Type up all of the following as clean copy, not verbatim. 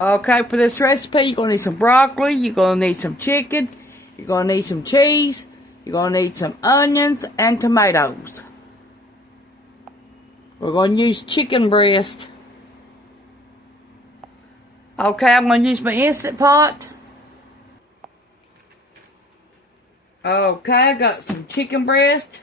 Okay, for this recipe, you're going to need some broccoli, you're going to need some chicken, you're going to need some cheese, you're going to need some onions and tomatoes. We're going to use chicken breast. Okay, I'm going to use my Instant Pot. Okay, I got some chicken breast.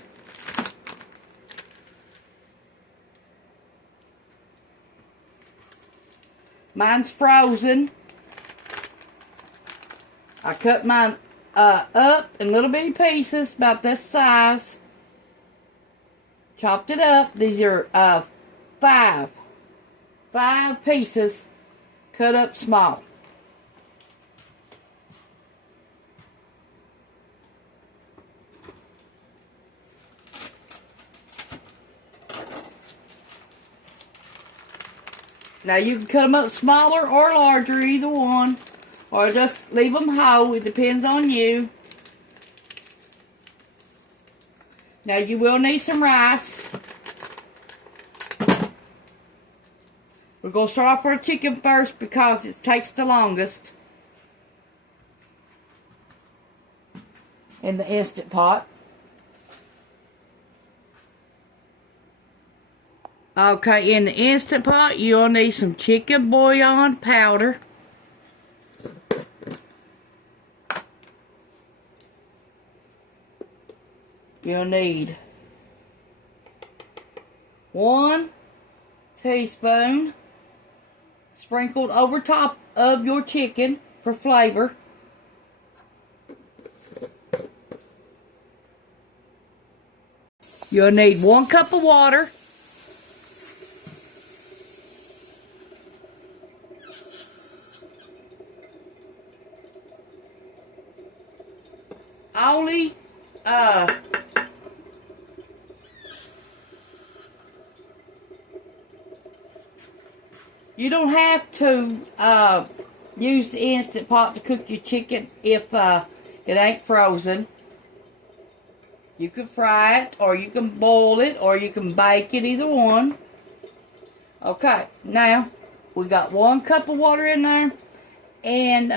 Mine's frozen. I cut mine up in little bitty pieces about this size. Chopped it up. These are five pieces cut up small. Now you can cut them up smaller or larger, either one, or just leave them whole. It depends on you. Now you will need some rice. We're going to start off with our chicken first because it takes the longest in the Instant Pot. Okay, in the Instant Pot, you'll need some chicken bouillon powder. You'll need 1 teaspoon sprinkled over top of your chicken for flavor. You'll need 1 cup of water. Only you don't have to use the Instant Pot to cook your chicken if it ain't frozen. You can fry it, or you can boil it, or you can bake it, either one. Okay, now we got 1 cup of water in there. And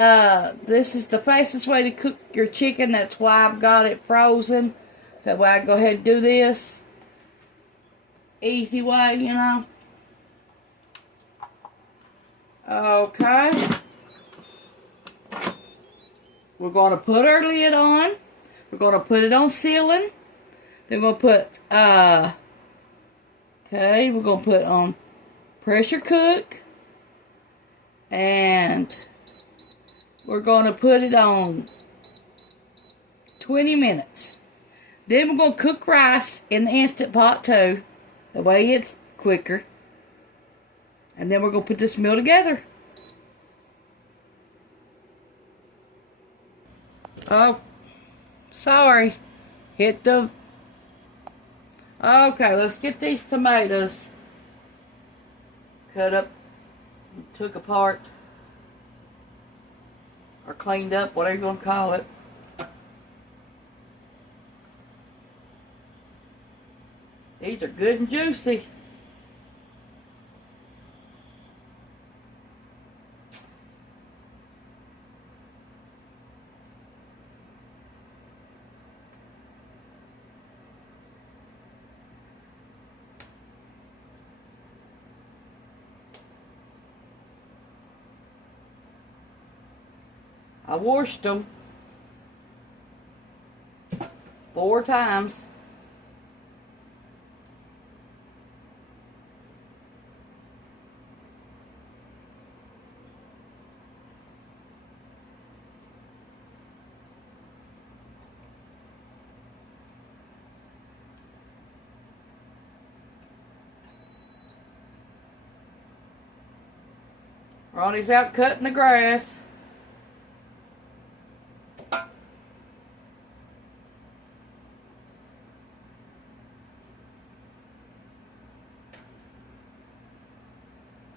this is the fastest way to cook your chicken. That's why I've got it frozen. That way I can go ahead and do this. Easy way, you know. Okay. We're going to put our lid on. We're going to put it on sealing. Then we're going to put, okay, we're going to put on pressure cook. And we're going to put it on 20 minutes. Then we're going to cook rice in the Instant Pot too. The way it's quicker. And then we're going to put this meal together. Oh, sorry. Hit the... Okay, let's get these tomatoes cut up, took apart, or cleaned up, whatever you want to call it. These are good and juicy. I washed them 4 times. Ronnie's out cutting the grass.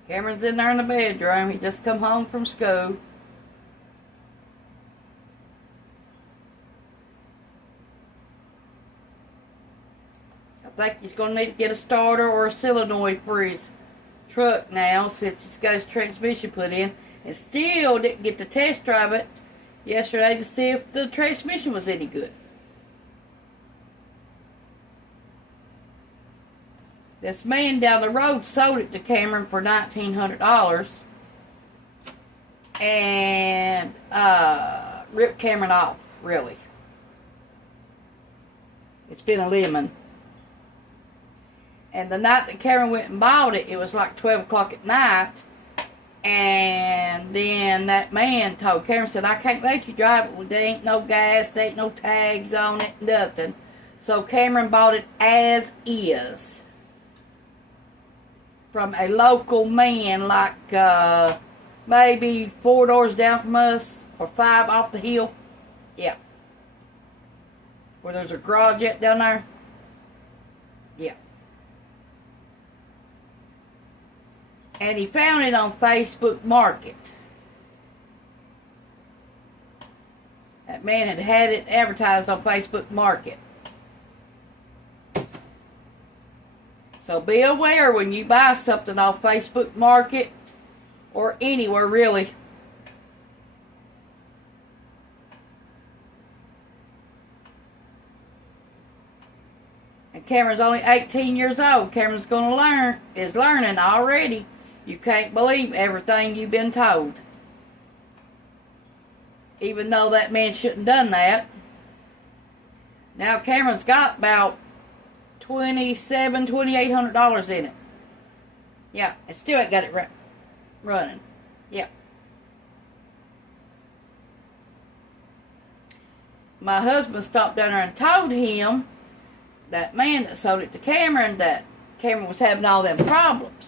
Cameron's in there in the bedroom. He just come home from school. I think he's going to need to get a starter or a solenoid for his truck now, since he's got his transmission put in. and still didn't get to test drive it yesterday to see if the transmission was any good. This man down the road sold it to Cameron for $1,900 and ripped Cameron off, really. It's been a lemon. And the night that Cameron went and bought it, it was like 12 o'clock at night. And then that man told Cameron, said, I can't let you drive it. Well, there ain't no gas, there ain't no tags on it, nothing. So Cameron bought it as is. From a local man, like maybe 4 doors down from us, or 5 off the hill. Yeah. Where there's a garage yet down there. Yeah. And he found it on Facebook Market. That man had had it advertised on Facebook Market. So be aware when you buy something off Facebook Market or anywhere really. And Cameron's only 18 years old. Cameron's is learning already. You can't believe everything you've been told. Even though that man shouldn't have done that. Now Cameron's got about $2,800 in it. Yeah, and still ain't got it running. Yeah. My husband stopped down there and told him, that man that sold it to Cameron, that Cameron was having all them problems.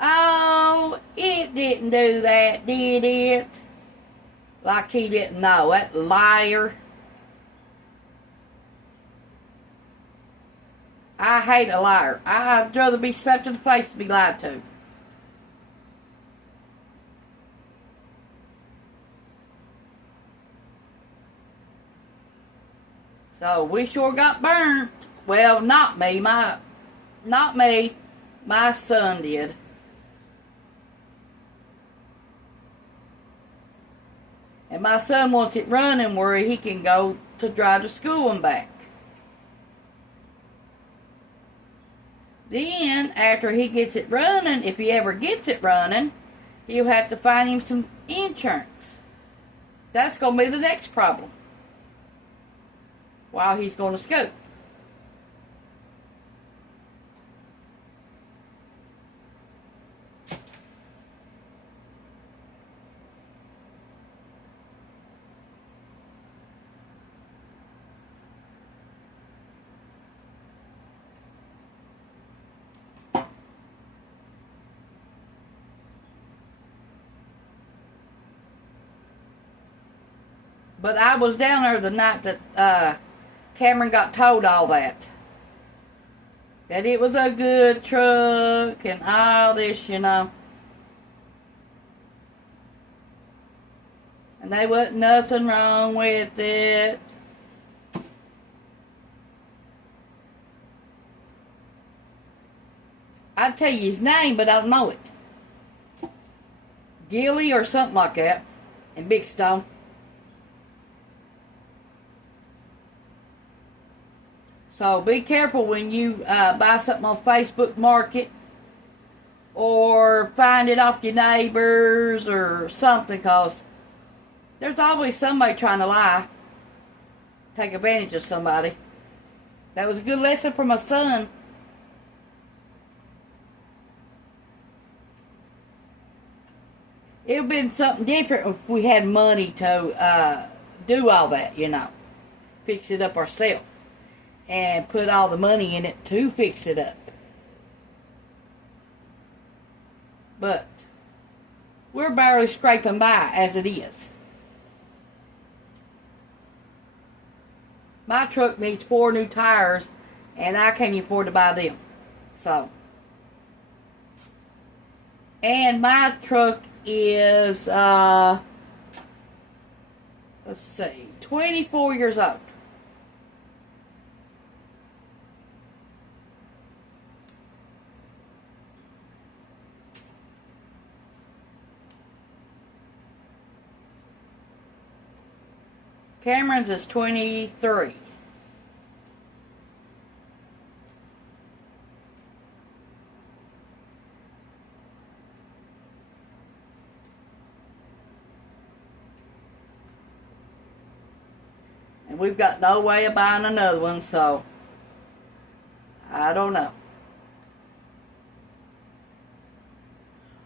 Oh, it didn't do that, did it? Like he didn't know. That liar. I hate a liar. I'd rather be slapped in the face than be lied to. So we sure got burnt. Well, not me. Not me. My son did. And my son wants it running where he can go to drive to school and back. Then, after he gets it running, if he ever gets it running, he'll have to find him some insurance. That's going to be the next problem while he's going to school. But I was down there the night that Cameron got told all that. That it was a good truck and all this, you know. And there wasn't nothing wrong with it. I'd tell you his name, but I don't know it. Gilly or something like that. In Big Stone. So be careful when you buy something on Facebook Market or find it off your neighbors or something, because there's always somebody trying to lie, take advantage of somebody. That was a good lesson for my son. It would have been something different if we had money to do all that, you know, fix it up ourselves. And put all the money in it to fix it up. But we're barely scraping by as it is. My truck needs 4 new tires, and I can't afford to buy them. So. And my truck is, let's see, 24 years old. Cameron's is 23. And we've got no way of buying another one, so I don't know.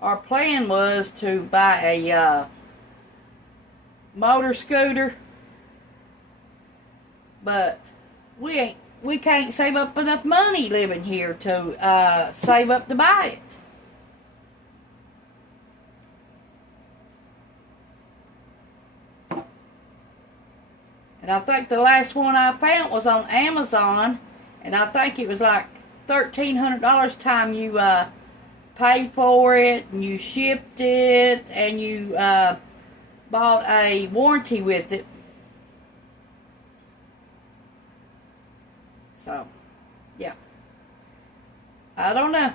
Our plan was to buy a motor scooter, but we can't save up enough money living here to save up to buy it. And I think the last one I found was on Amazon, and I think it was like $1,300 time you paid for it, and you shipped it, and you bought a warranty with it. So, yeah. I don't know.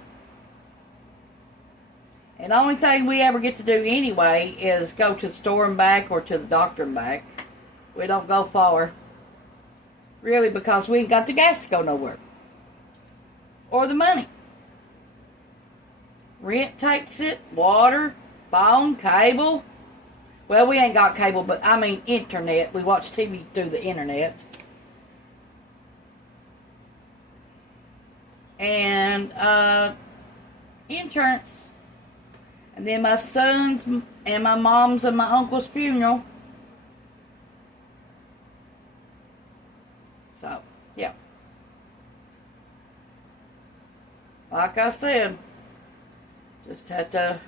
And the only thing we ever get to do anyway is go to the store and back, or to the doctor and back. We don't go far. Really, because we ain't got the gas to go nowhere. Or the money. Rent takes it. Water. Phone. Cable. Well, we ain't got cable, but I mean internet. We watch TV through the internet. And insurance. And then my son's and my mom's and my uncle's funeral. So, yeah. Like I said, just have to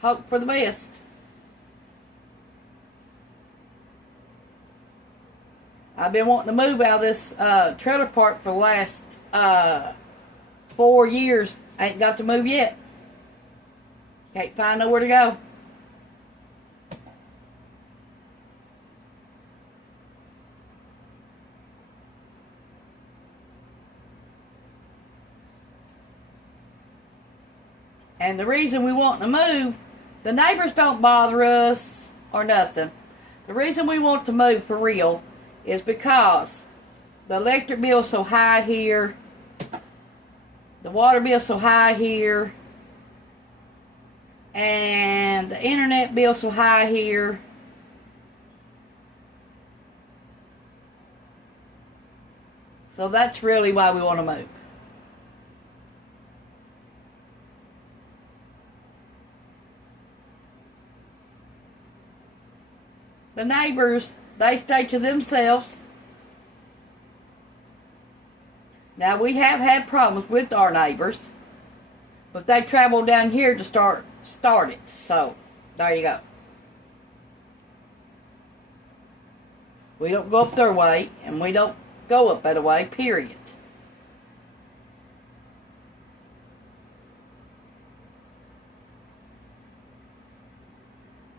hope for the best. I've been wanting to move out of this trailer park for the last 4 years. Ain't got to move yet. Can't find nowhere to go. And the reason we want to move, the neighbors don't bother us or nothing. The reason we want to move for real is because the electric bill's so high here, the water bill's so high here, and the internet bill's so high here. So that's really why we want to move. The neighbors, they stay to themselves. Now, we have had problems with our neighbors, but they traveled down here to start it. So, there you go. We don't go up their way, and we don't go up that way, period.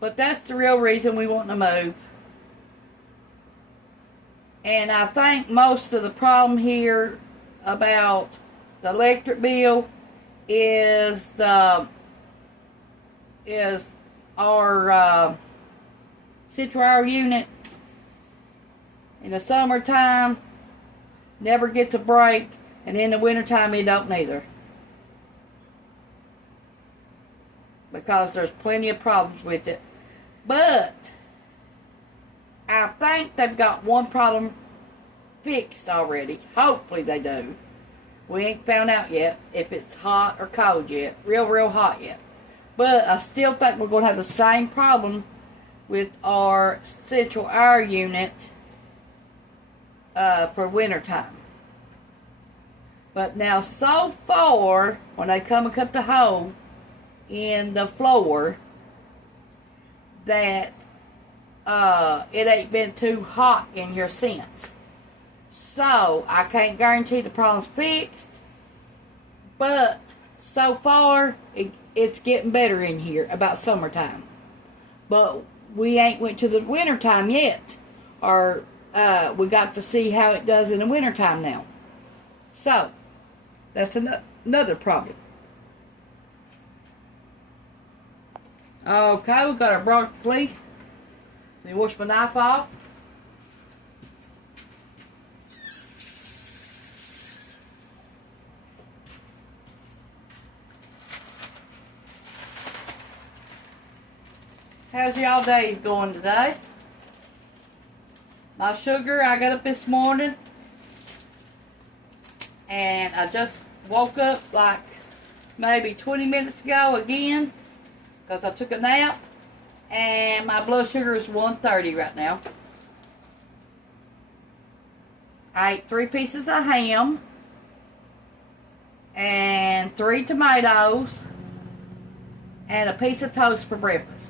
But that's the real reason we want to move. And I think most of the problem here about the electric bill is our central hour unit in the summertime never gets a break, and in the wintertime it don't neither. Because there's plenty of problems with it. But I think they've got one problem fixed already. Hopefully they do. We ain't found out yet if it's hot or cold yet. Real hot yet. But I still think we're going to have the same problem with our central hour unit for wintertime. But now so far, when they come and cut the hole in the floor, that it ain't been too hot in here since. So I can't guarantee the problem's fixed, but so far it's getting better in here about summertime. But we ain't went to the wintertime yet, or we got to see how it does in the wintertime now. So that's another problem. Okay, we got our broccoli. Let me wash my knife off. How's y'all days going today? My sugar, I got up this morning and I just woke up like maybe 20 minutes ago again because I took a nap, and my blood sugar is 130 right now. I ate 3 pieces of ham and 3 tomatoes and a piece of toast for breakfast.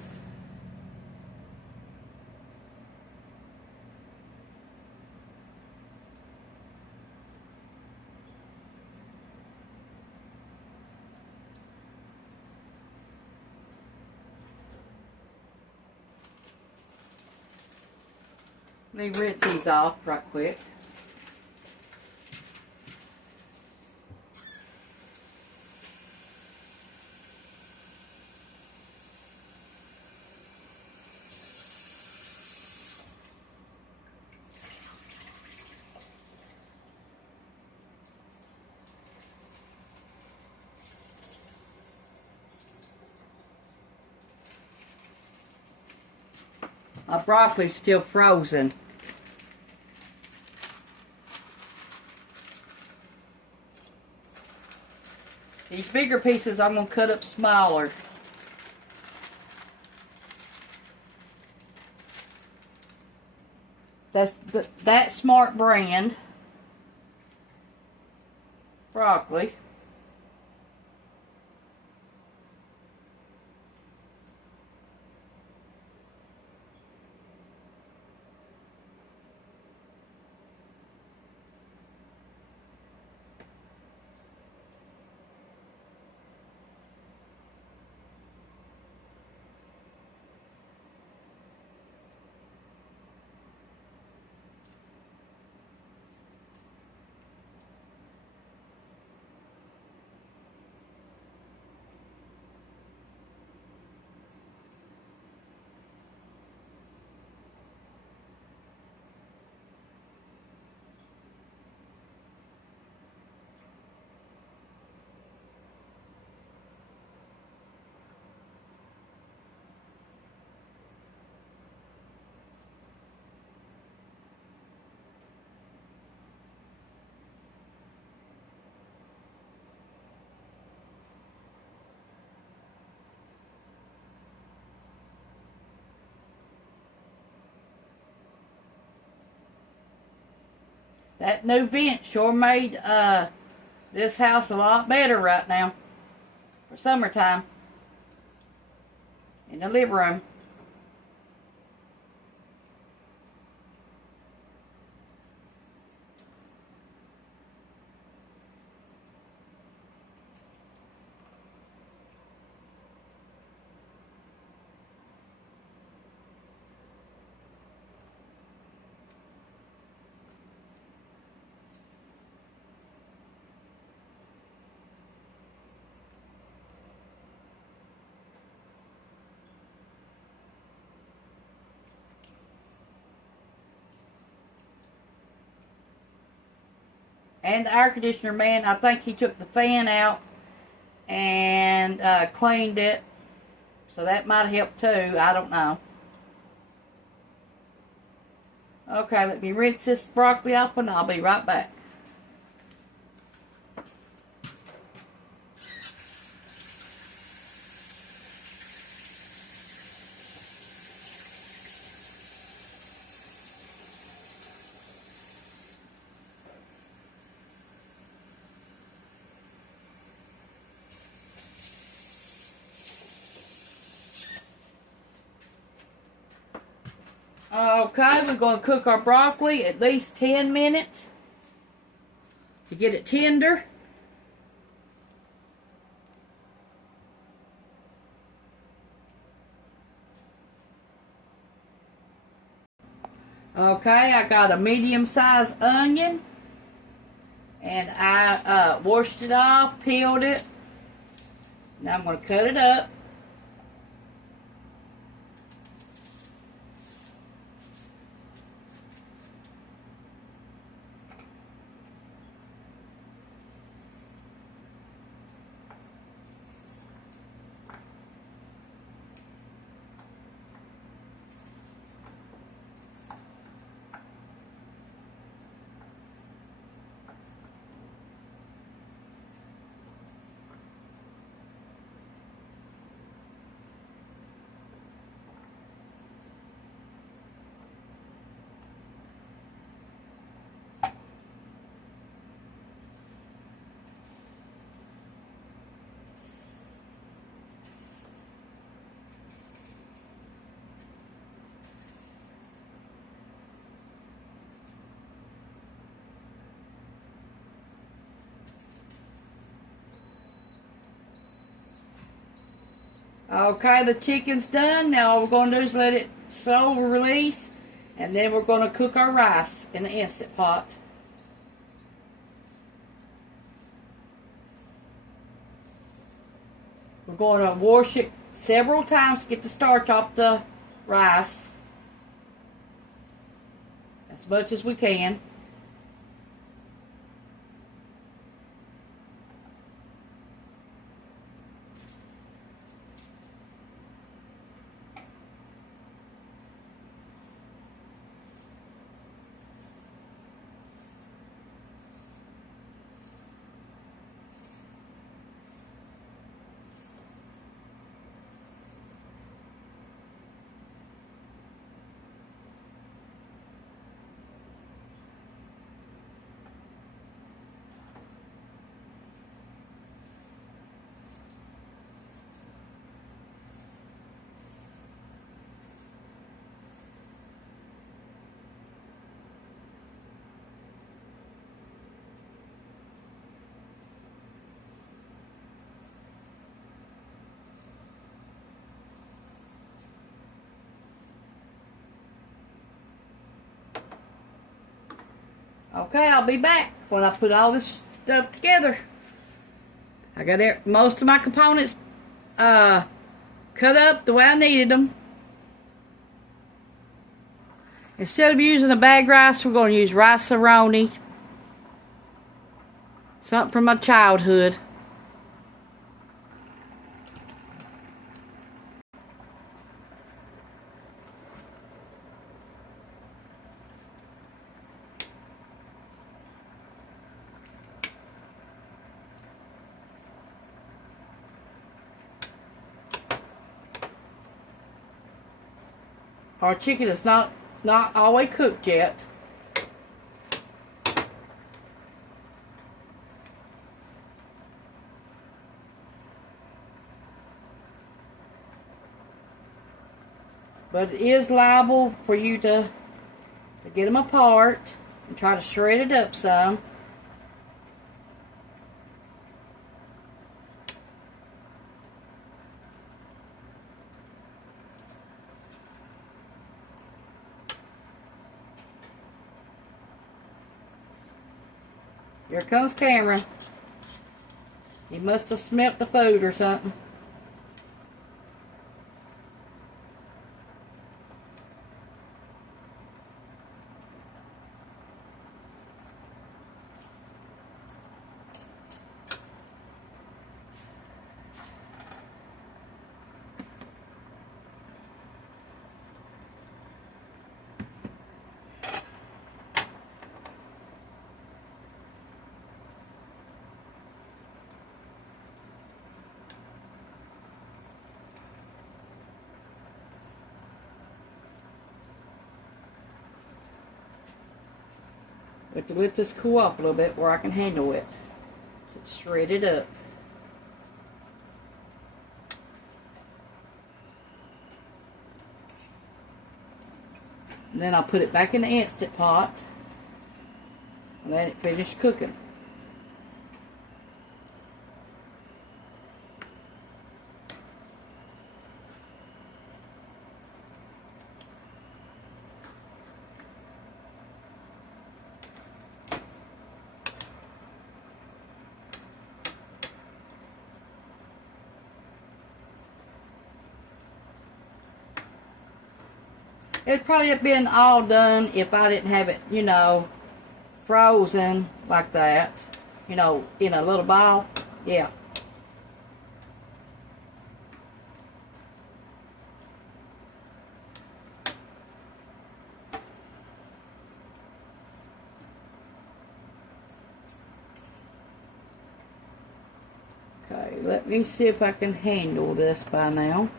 Let me rinse these off right quick. My broccoli's still frozen. These bigger pieces I'm going to cut up smaller. That's that Smart brand broccoli. That new vent sure made this house a lot better right now for summertime in the living room. And the air conditioner man, I think he took the fan out and cleaned it. So that might have helped too. I don't know. Okay, let me rinse this broccoli off and I'll be right back. Okay, we're going to cook our broccoli at least 10 minutes to get it tender. Okay, I got a medium-sized onion, and I washed it off, peeled it. Now I'm going to cut it up. Okay, the chicken's done. Now all we're going to do is let it slow release, and then we're going to cook our rice in the Instant Pot. We're going to wash it several times to get the starch off the rice, as much as we can. Okay, I'll be back when I put all this stuff together. I got most of my components cut up the way I needed them. Instead of using a bag rice, we're going to use rice-a-roni. Something from my childhood. Our chicken is not all the way cooked yet. But it is liable for you to get them apart and try to shred it up some. Here comes Cameron. He must have smelt the food or something. But to let this cool off a little bit where I can handle it. Just shred it up. And then I'll put it back in the Instant Pot and let it finish cooking. It'd probably have been all done if I didn't have it, you know, frozen like that, you know, in a little ball. Yeah. Okay, let me see if I can handle this by now.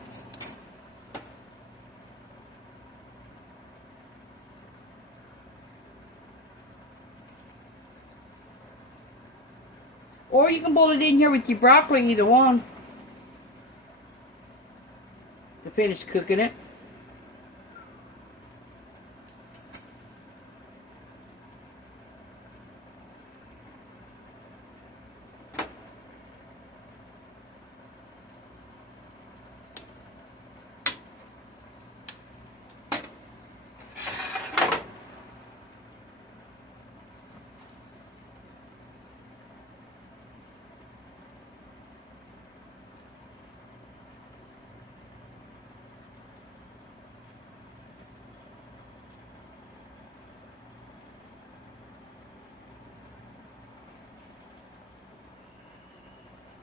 Or you can boil it in here with your broccoli, either one, to finish cooking it.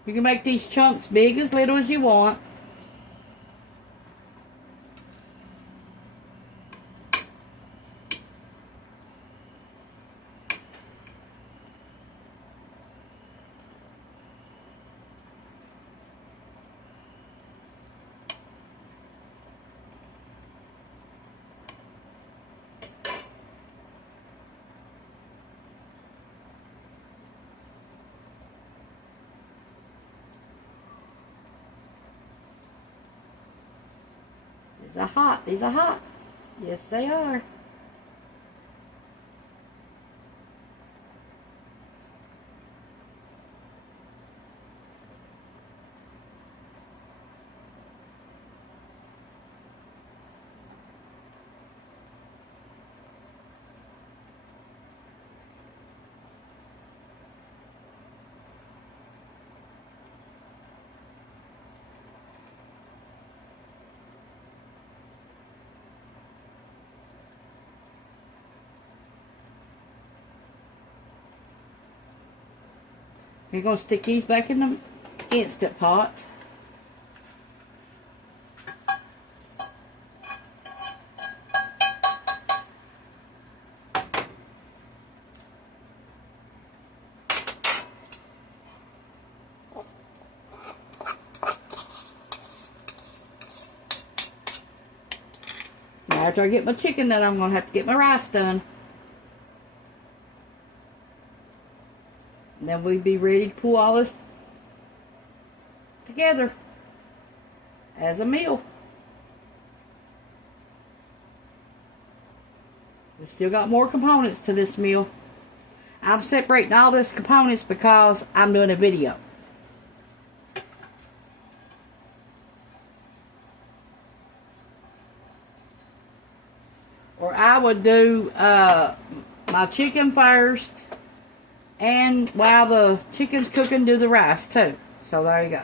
You can make these chunks big as little as you want. These are hot. These are hot. Yes, they are. You're going to stick these back in the Instant Pot. Now after I get my chicken done, I'm going to have to get my rice done. And then we'd be ready to pull all this together as a meal. We still got more components to this meal. I'm separating all these components because I'm doing a video. Or I would do my chicken first, and while the chicken's cooking, do the rice too. So there you go.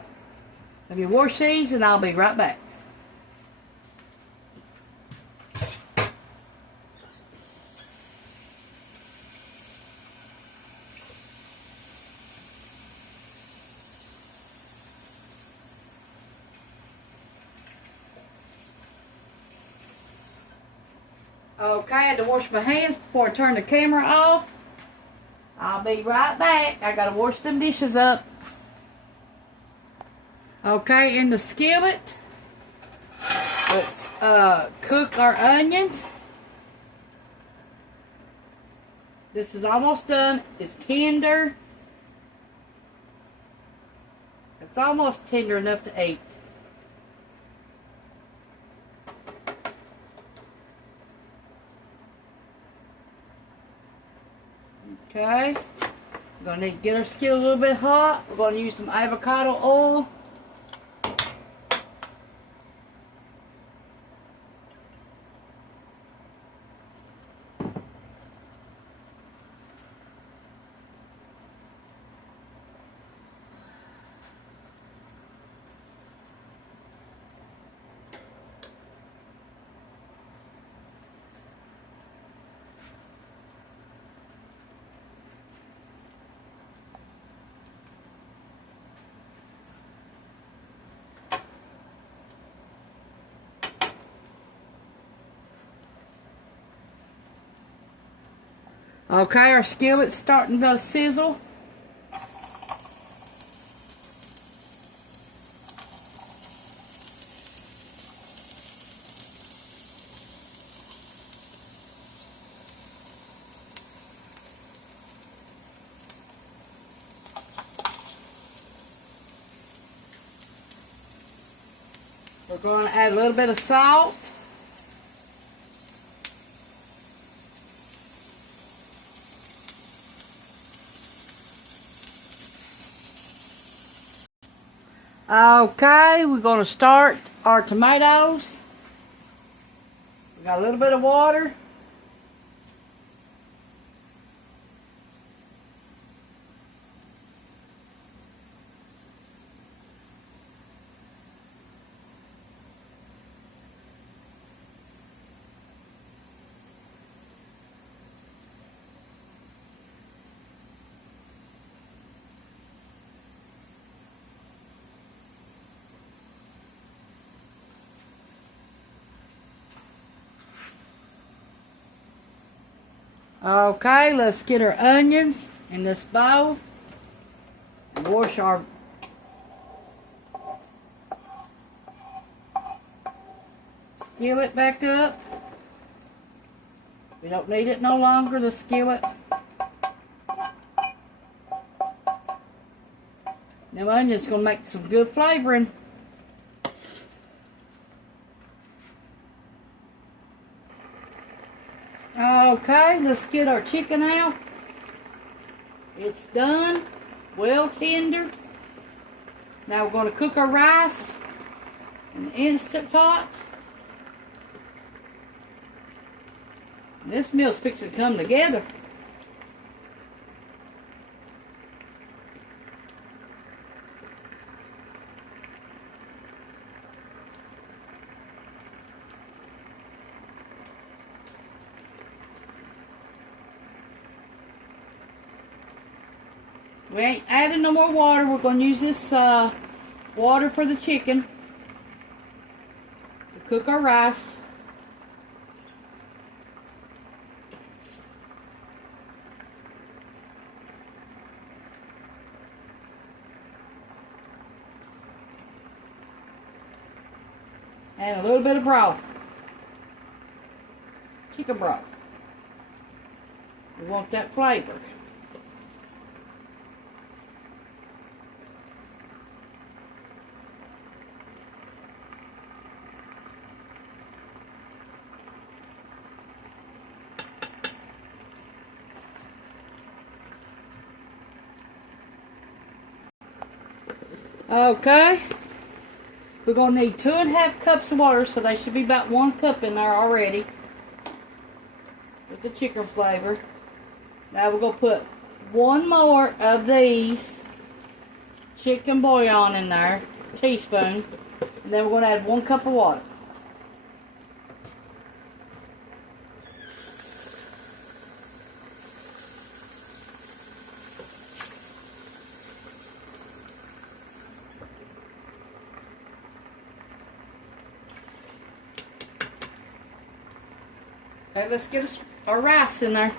Let me wash these and I'll be right back. Okay, I had to wash my hands before I turn the camera off. I'll be right back. I gotta wash them dishes up. Okay, in the skillet, let's cook our onions. This is almost done. It's tender. It's almost tender enough to eat. Okay, we're going to need to get our skillet a little bit hot. We're going to use some avocado oil. Okay, our skillet's starting to sizzle. We're going to add a little bit of salt. Okay, we're going to start our tomatoes. We got a little bit of water. Okay, let's get our onions in this bowl. Wash our skillet back up. We don't need it no longer, the skillet. Them onions gonna make some good flavoring. Okay, let's get our chicken out. It's done, well tender. Now we're going to cook our rice in the Instant Pot. And this meal's fixing to come together. We ain't adding no more water. We're going to use this water for the chicken to cook our rice. And a little bit of broth. Chicken broth. We want that flavor. Okay, we're going to need 2.5 cups of water, so they should be about 1 cup in there already with the chicken flavor. Now we're going to put 1 more of these chicken bouillon in there, a teaspoon, and then we're going to add 1 cup of water. Okay, let's get our rice in there.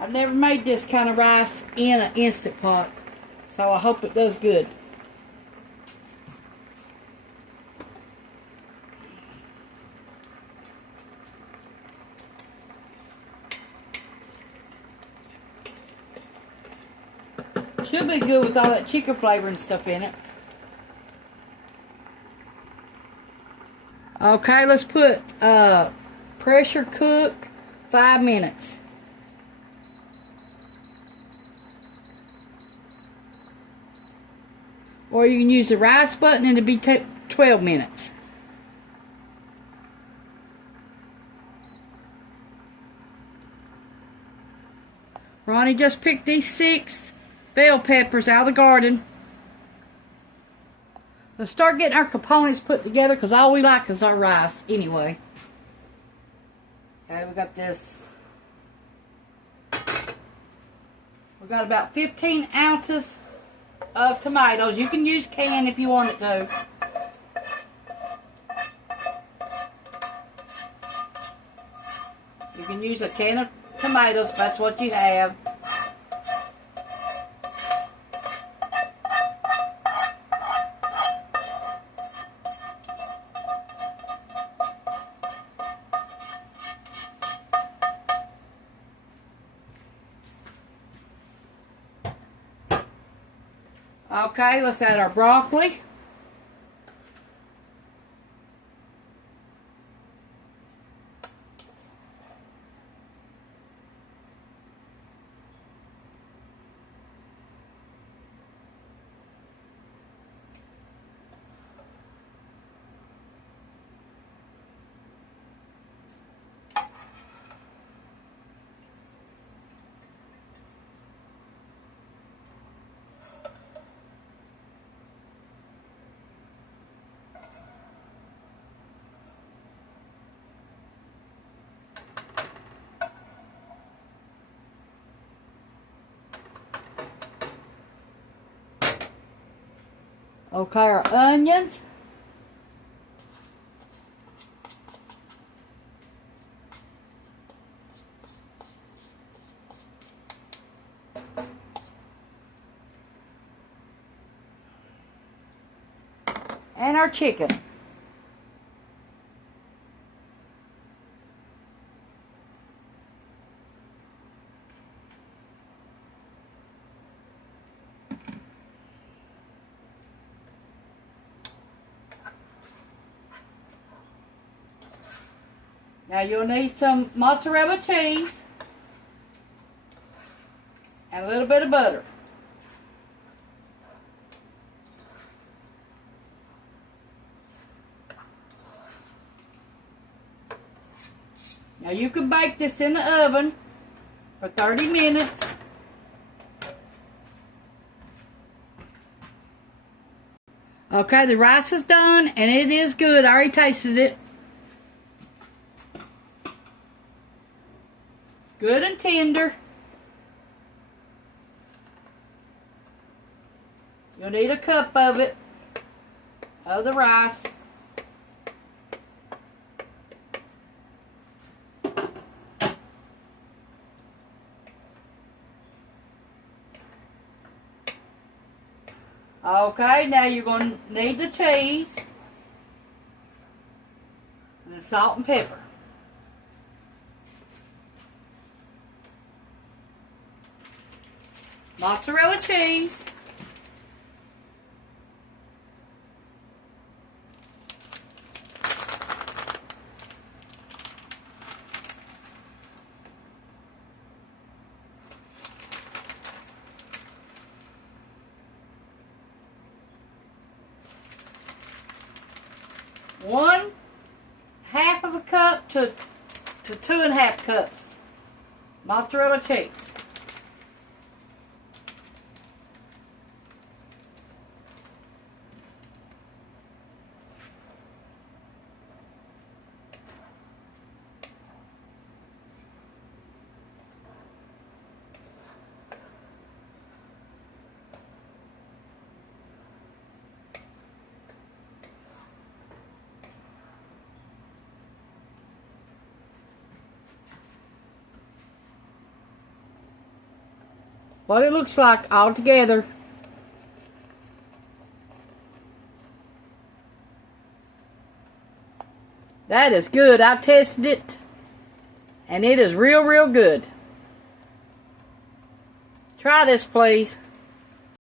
I've never made this kind of rice in an Instant Pot, so I hope it does good. Should be good with all that chicken flavor and stuff in it. Okay, let's put pressure cook 5 minutes. Or you can use the rice button and it'll be 12 minutes. Ronnie just picked these 6 bell peppers out of the garden. Let's start getting our components put together, because all we like is our rice anyway. Okay, we got this. We got about 15 ounces of tomatoes. You can use canned if you want it to. You can use a can of tomatoes if that's what you have. Okay, let's add our broccoli. Okay, our onions. And our chicken. Now you'll need some mozzarella cheese and a little bit of butter. Now you can bake this in the oven for 30 minutes. Okay, the rice is done and it is good. I already tasted it. Good and tender. You'll need a cup of it, of the rice. Okay, now you're going to need the cheese and the salt and pepper. Mozzarella cheese. One half of a cup to 2.5 cups mozzarella cheese. What it looks like all together. That is good. I tested it and it is real good. Try this, please.